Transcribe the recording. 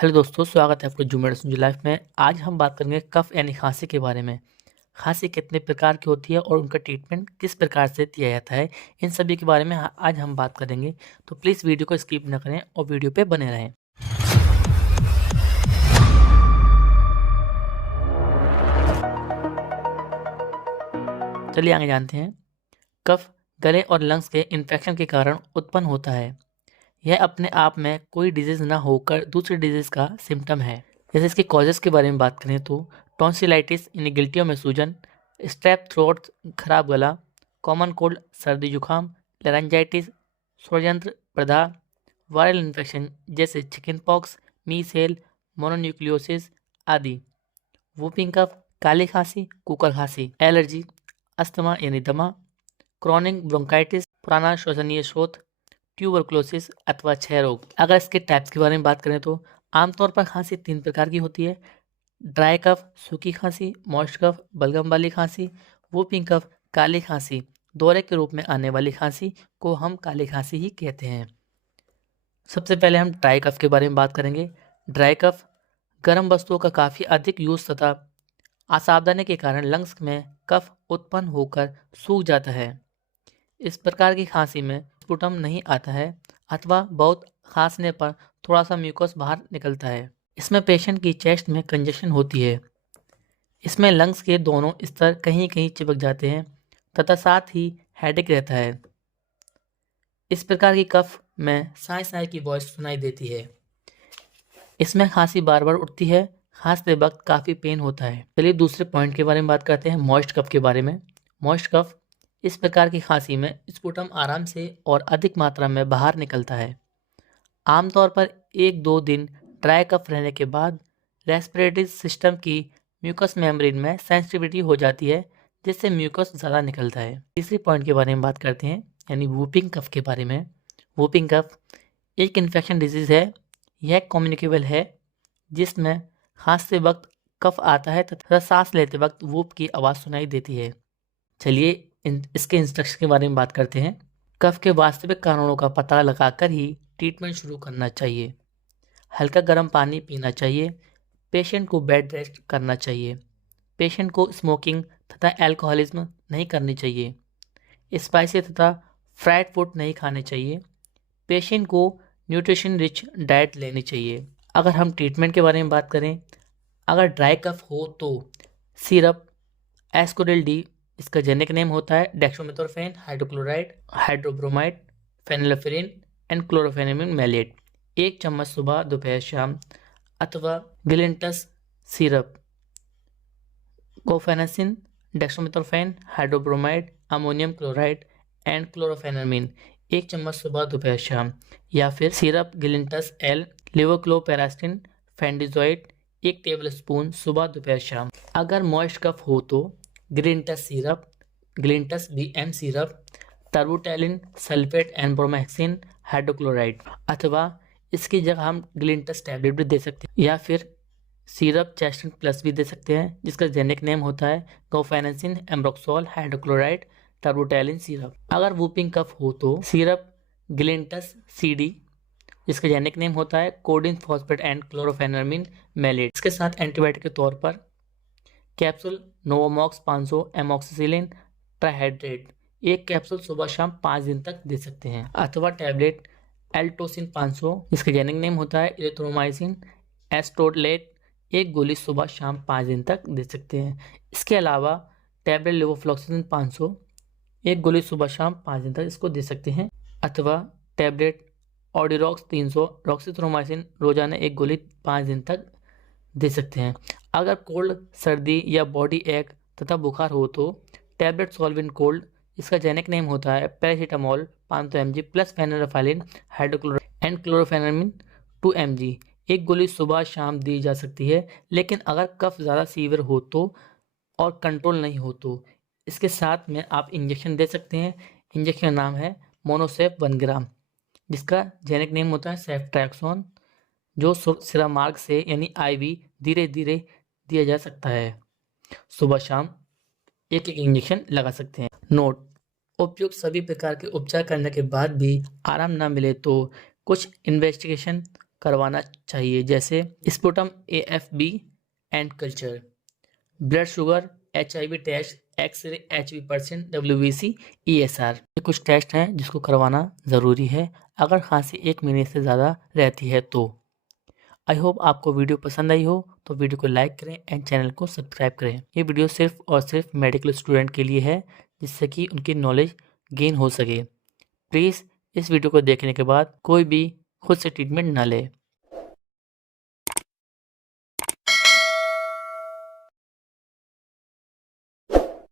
Hello दोस्तों, स्वागत है आपको जूम मेडिसिन लाइफ में। आज हम बात करेंगे कफ यानी खांसी के बारे में। खांसी कितने प्रकार की होती है और उनका ट्रीटमेंट किस प्रकार से दिया जाता है, इन सभी के बारे में आज हम बात करेंगे। तो प्लीज़ वीडियो को स्किप न करें और वीडियो पे बने रहें। चलिए आगे जानते हैं। कफ गले और लंग्स के इन्फेक्शन के कारण उत्पन्न होता है। यह अपने आप में कोई डिजीज़ ना होकर दूसरी डिजीज़ का सिम्टम है। जैसे इसके कॉजेज़ के बारे में बात करें तो टॉन्सिलाइटिस यानी गिल्टियों में सूजन, स्ट्रेप थ्रोट खराब गला, कॉमन कोल्ड सर्दी जुकाम, लेरेंजाइटिस, स्वरयंत्र प्रदाह, वायरल इन्फेक्शन जैसे चिकन पॉक्स, मीसेल, मोनोन्यूक्लियोसिस आदि, वूपिंग कफ, काली खांसी, कुकर खांसी, एलर्जी, अस्थमा यानी दमा, क्रॉनिक ब्रोंकाइटिस, पुराना श्वसनीय शोथ, ट्यूबरकुलोसिस अथवा क्षय रोग। अगर इसके टाइप्स के बारे में बात करें तो आमतौर पर खांसी 3 प्रकार की होती है। ड्राई कफ, सूखी खांसी, मॉइस्ट कफ, बलगम वाली खांसी, वूपिंग कफ, काली खांसी। दौरे के रूप में आने वाली खांसी को हम काली खांसी ही कहते हैं। सबसे पहले हम ड्राई कफ के बारे में बात करेंगे। ड्राई कफ गर्म वस्तुओं का काफ़ी अधिक यूज तथा असावधानी के कारण लंग्स में कफ उत्पन्न होकर सूख जाता है। इस प्रकार की खांसी में स्पुटम नहीं आता है अथवा बहुत खांसने पर थोड़ा सा म्यूकस बाहर निकलता है। इसमें पेशेंट की चेस्ट में कंजेशन होती है। इसमें लंग्स के दोनों स्तर कहीं कहीं चिपक जाते हैं तथा साथ ही हेडेक रहता है। इस प्रकार की कफ में साय साय की वॉइस सुनाई देती है। इसमें खांसी बार बार उठती है, खांसते वक्त काफ़ी पेन होता है। चलिए दूसरे पॉइंट के बारे में बात करते हैं, मॉइस्ट कफ के बारे में। मॉइस्ट कफ इस प्रकार की खांसी में स्पुटम आराम से और अधिक मात्रा में बाहर निकलता है। आमतौर पर 1-2 दिन ड्राई कफ रहने के बाद रेस्पिरेटरी सिस्टम की म्यूकस मेम्ब्रेन में सेंसिटिविटी हो जाती है, जिससे म्यूकस ज़्यादा निकलता है। तीसरे पॉइंट के बारे में बात करते हैं, यानी वूपिंग कफ के बारे में। वूपिंग कफ एक इन्फेक्शन डिजीज़ है। यह कम्युनिकेबल है, जिसमें खांसते वक्त कफ आता है तथा सांस लेते वक्त वूप की आवाज़ सुनाई देती है। चलिए इसके इंस्ट्रक्शन के बारे में बात करते हैं। कफ के वास्तविक कारणों का पता लगाकर ही ट्रीटमेंट शुरू करना चाहिए। हल्का गर्म पानी पीना चाहिए। पेशेंट को बेड रेस्ट करना चाहिए। पेशेंट को स्मोकिंग तथा अल्कोहलिज्म नहीं करनी चाहिए। स्पाइसी तथा फ्राइड फूड नहीं खाने चाहिए। पेशेंट को न्यूट्रिशन रिच डाइट लेनी चाहिए। अगर हम ट्रीटमेंट के बारे में बात करें, अगर ड्राई कफ हो तो सिरप एस्कोडेल डी, इसका जेनेरिक नेम होता है dextromethorphan hydrochloride, hydrobromide, phenylephrine and chlorpheniramine maleate, 1 चम्मच सुबह दोपहर शाम, अथवा Grilinctus syrup, guaifenesin, dextromethorphan hydrobromide, ammonium chloride and chlorpheniramine, 1 चम्मच सुबह दोपहर शाम, या फिर syrup Grilinctus L, levocloperastine, fendizoate, 1 tablespoon सुबह दोपहर शाम। अगर मॉइस्ट कफ हो तो Grilinctus syrup, Grilinctus BM syrup, terbutaline sulphate and bromhexine hydrochloride, अथवा इसकी जगह हम गिलेंटस टैबलेट भी दे सकते हैं, या फिर सिरप चेस्टन प्लस भी दे सकते हैं, जिसका जेनेरिक नेम होता है गोफेनासिन एम्ब्रोक्सोल हाइड्रोक्लोराइड टर्बुटेलिन सिरप। अगर वूपिंग कफ हो तो सिरप गिलेंटस CD, जिसका जेनेरिक नेम होता है codeine phosphate and chlorpheniramine mallet. इसके साथ एंटीबायोटिक के तौर पर कैप्सूल नोवोमॉक्स 500 एमॉक्सिसिलिन ट्राइहाइड्रेट, 1 कैप्सूल सुबह शाम 5 दिन तक दे सकते हैं, अथवा टैबलेट एल्टोसिन 500, जिसका जेनेरिक नेम होता है इरिथ्रोमाइसिन एस्टोलेट, 1 गोली सुबह शाम 5 दिन तक दे सकते हैं। इसके अलावा टैबलेट लेवोफ्लॉक्सासिन 500, 1 गोली सुबह शाम 5 दिन तक इसको दे सकते हैं, अथवा टैबलेट ऑडिरोक्स 300 रॉक्सिथ्रोमाइसिन रोजाना 1 गोली 5 दिन तक दे सकते हैं। अगर कोल्ड, सर्दी या बॉडी एक तथा बुखार हो तो टैबलेट सॉल्विन कोल्ड, इसका जेनेरिक नेम होता है paracetamol 500 mg plus phenylephrine hydrochloride and chlorpheniramine 2 mg, 1 गोली सुबह शाम दी जा सकती है। लेकिन अगर कफ ज़्यादा सीवियर हो तो और कंट्रोल नहीं हो तो इसके साथ में आप इंजेक्शन दे सकते हैं। इंजेक्शन का नाम है मोनोसेफ 1 ग्राम, जिसका जेनेरिक नेम होता है सेफ्ट्रैक्सोन, जो सिरा मार्ग से यानी IV धीरे धीरे दिया जा सकता है। सुबह शाम 1-1 इंजेक्शन लगा सकते हैं। नोट: उपयुक्त सभी प्रकार के उपचार करने के बाद भी आराम न मिले तो कुछ इन्वेस्टिगेशन करवाना चाहिए, जैसे sputum AFB and culture, blood sugar, HIV test, x ray HB%, WBC, ESR। ये कुछ टेस्ट हैं जिसको करवाना ज़रूरी है अगर खांसी 1 महीने से ज़्यादा रहती है तो। आई होप आपको वीडियो पसंद आई हो तो वीडियो को लाइक करें एंड चैनल को सब्सक्राइब करें। ये वीडियो सिर्फ और सिर्फ मेडिकल स्टूडेंट के लिए है, जिससे कि उनकी नॉलेज गेन हो सके। प्लीज़ इस वीडियो को देखने के बाद कोई भी खुद से ट्रीटमेंट ना ले।